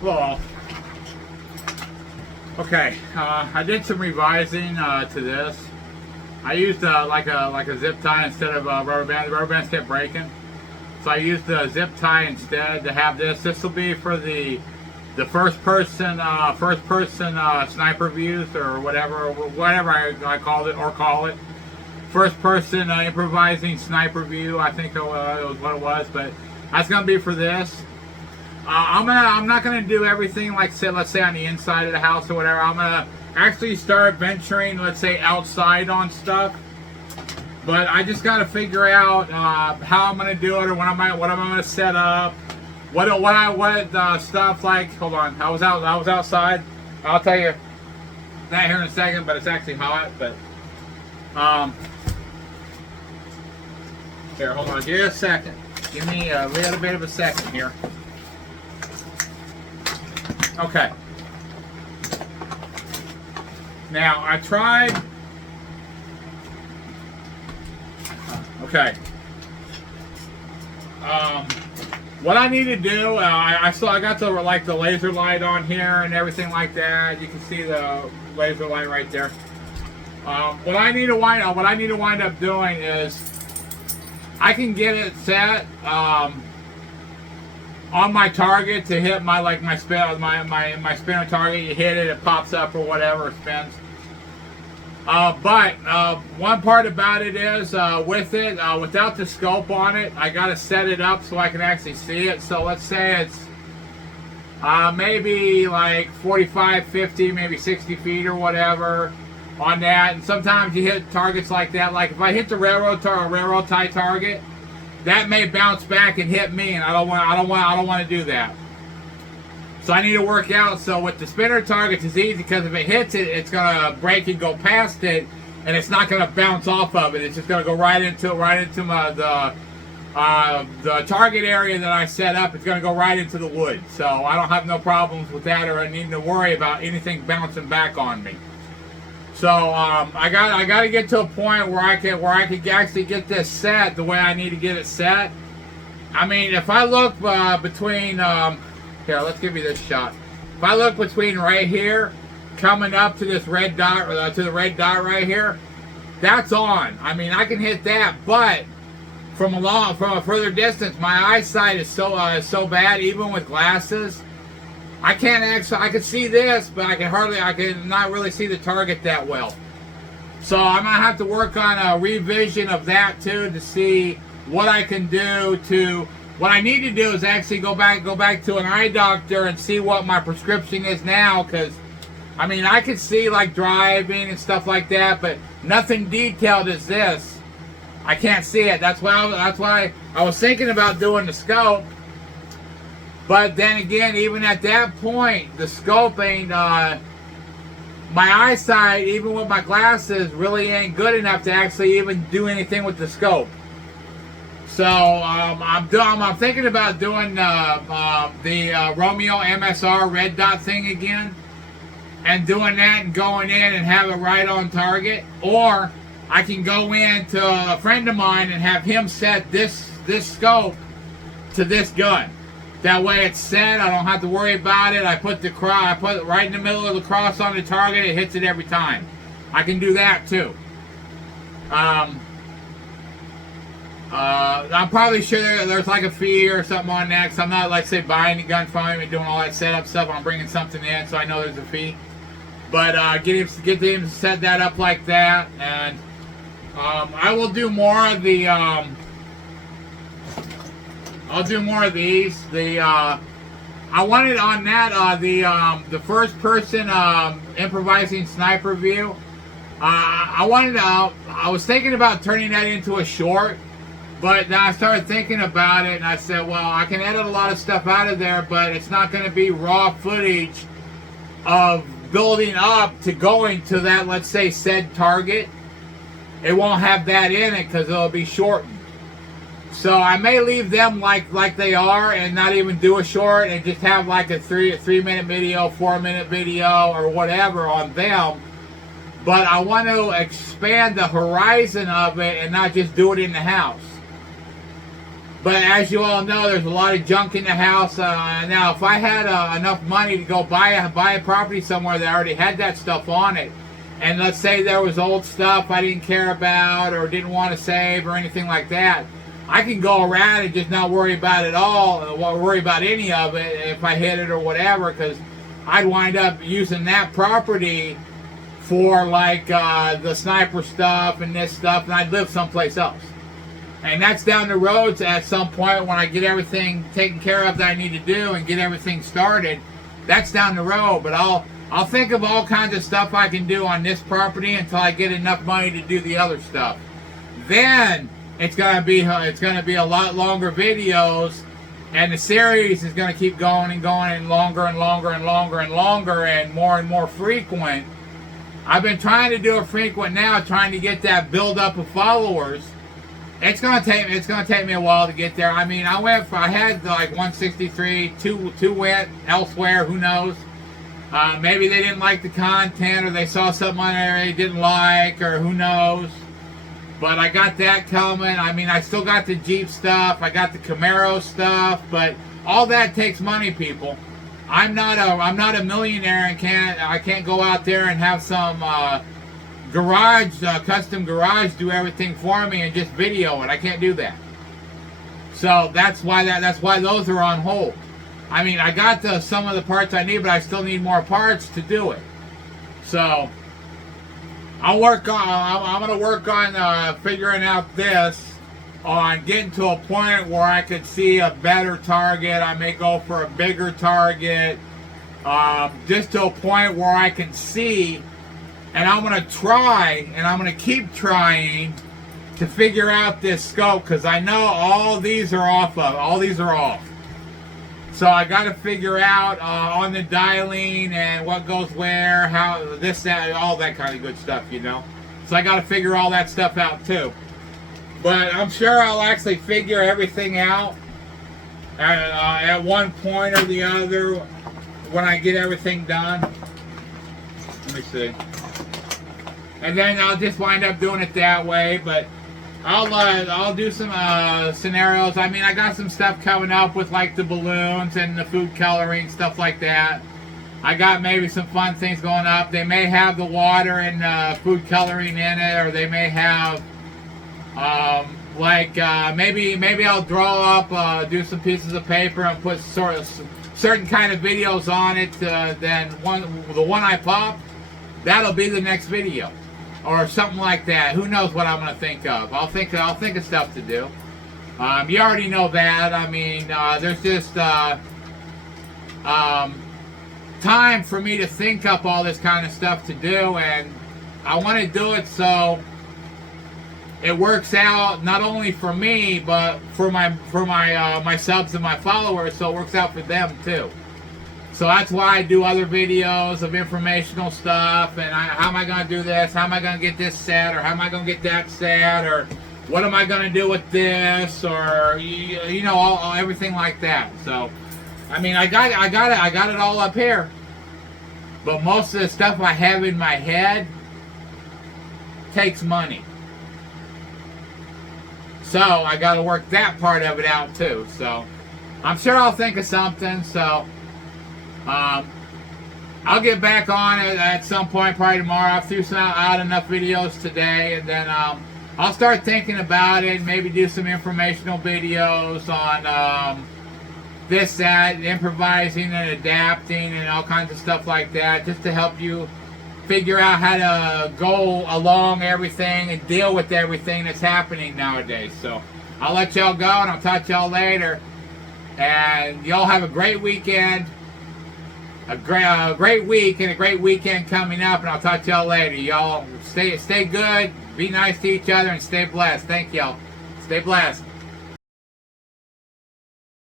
Well, okay. I did some revising to this. I used like a zip tie instead of rubber band. The rubber bands kept breaking, so I used the zip tie instead to have this. This will be for the first person sniper views, or whatever I called it, or call it first person improvising sniper view. I think it was what it was, but that's gonna be for this. I'm not gonna do everything like let's say on the inside of the house or whatever. I'm gonna actually start venturing, let's say, outside on stuff. But I just gotta figure out how I'm gonna do it, or what I'm gonna set up. What stuff like. Hold on, I was outside. I'll tell you that here in a second. But it's actually hot. But here, hold on, give me a second. Give me a little bit of a second here. Okay. Now I tried. Okay. What I need to do, I got the laser light on here and everything like that. You can see the laser light right there. What I need to wind up doing is I can get it set on my target to hit my spinner target. You hit it, it pops up or whatever, it spins. But one part about it is with it, without the scope on it, I got to set it up so I can actually see it. So let's say it's maybe like 45, 50, maybe 60 feet or whatever on that. And sometimes you hit targets like that. Like if I hit the railroad tie target, that may bounce back and hit me, and I don't want to do that. So I need to work out. So with the spinner targets, it's easy because if it hits it, it's gonna break and go past it, and it's not gonna bounce off of it. It's just gonna go right into the target area that I set up. It's gonna go right into the wood. So I don't have no problems with that, or I need to worry about anything bouncing back on me. So I got to get to a point where I can actually get this set the way I need to get it set. I mean, if I look between here, let's give you this shot. If I look between right here, coming up to this red dot, to the red dot right here, that's on. I mean, I can hit that, but from a further distance, my eyesight is so bad, even with glasses. I can't actually. I can see this, but I can not really see the target that well. So I'm gonna have to work on a revision of that too to see what I can do to. What I need to do is actually go back to an eye doctor and see what my prescription is now, because I mean I can see like driving and stuff like that, but nothing detailed as this. I can't see it. That's why I was thinking about doing the scope. But then again, even at that point, the scope ain't, my eyesight, even with my glasses, really ain't good enough to actually even do anything with the scope. So I'm thinking about doing the Romeo MSR red dot thing again, and doing that and going in and have it right on target. Or I can go in to a friend of mine and have him set this scope to this gun. That way it's set. I don't have to worry about it. I put it right in the middle of the cross on the target. It hits it every time. I can do that too. I'm probably sure there's like a fee or something on that, because I'm not, like, say, buying a gun from him and doing all that setup stuff. I'm bringing something in, so I know there's a fee. But get him to set that up like that, and I will do more of the. I'll do more of these. I wanted on that the first person improvising sniper view. I was thinking about turning that into a short, but then I started thinking about it, and I said, well, I can edit a lot of stuff out of there, but it's not going to be raw footage of building up to going to that, let's say, said target. It won't have that in it because it'll be shortened. So I may leave them like they are and not even do a short, and just have like a 3-minute video, 4-minute video, or whatever on them. But I want to expand the horizon of it and not just do it in the house. But as you all know, there's a lot of junk in the house. Now, if I had enough money to go buy a property somewhere that already had that stuff on it, and let's say there was old stuff I didn't care about or didn't want to save or anything like that, I can go around and just not worry about it all, or worry about any of it if I hit it or whatever, because I'd wind up using that property for like the sniper stuff and this stuff, and I'd live someplace else. And that's down the road at some point when I get everything taken care of that I need to do and get everything started. That's down the road, but I'll think of all kinds of stuff I can do on this property until I get enough money to do the other stuff. Then it's gonna be a lot longer videos, and the series is gonna keep going and going and longer and longer and longer and longer and more frequent. I've been trying to do it frequent now, trying to get that build up of followers. It's gonna take me a while to get there. I mean, I had like 163, two went elsewhere. Who knows? Maybe they didn't like the content, or they saw something on there they didn't like, or who knows. But I got that coming. I mean, I still got the Jeep stuff. I got the Camaro stuff, but all that takes money, people. I'm not a millionaire and I can't go out there and have some custom garage do everything for me and just video it. I can't do that. So that's why those are on hold. I mean, I got some of the parts I need, but I still need more parts to do it. So I'm gonna work on figuring out this, on getting to a point where I could see a better target. I may go for a bigger target, just to a point where I can see. And I'm going to try, and I'm going to keep trying to figure out this scope, because I know all these are off. So I got to figure out on the dialing and what goes where, how this, that, all that kind of good stuff, you know. So I got to figure all that stuff out too. But I'm sure I'll actually figure everything out at one point or the other when I get everything done. Let me see. And then I'll just wind up doing it that way. But I'll do some scenarios. I mean, I got some stuff coming up with like the balloons and the food coloring, stuff like that. I got maybe some fun things going up. They may have the water and food coloring in it, or they may have maybe I'll draw up, do some pieces of paper and put certain kind of videos on it. Then the one I pop, that'll be the next video, or something like that. Who knows what I'm gonna think of? I'll think of stuff to do. You already know that. I mean, there's just time for me to think up all this kind of stuff to do, and I want to do it so it works out not only for me, but for my subs and my followers, so it works out for them too. So that's why I do other videos of informational stuff, and how am I going to do this, how am I going to get this set, or how am I going to get that set, or what am I going to do with this, or you know, everything like that. So I mean, I got it all up here, but most of the stuff I have in my head takes money. So I got to work that part of it out too. So I'm sure I'll think of something. So I'll get back on it at some point, probably tomorrow. I threw out enough videos today, and then I'll start thinking about it. Maybe do some informational videos on this, that, improvising and adapting and all kinds of stuff like that, just to help you figure out how to go along everything and deal with everything that's happening nowadays. So I'll let y'all go, and I'll talk to y'all later. And y'all have a great weekend, a great week, and a great weekend coming up. And I'll talk to y'all later. Y'all stay good, be nice to each other, and stay blessed. Thank y'all. Stay blessed.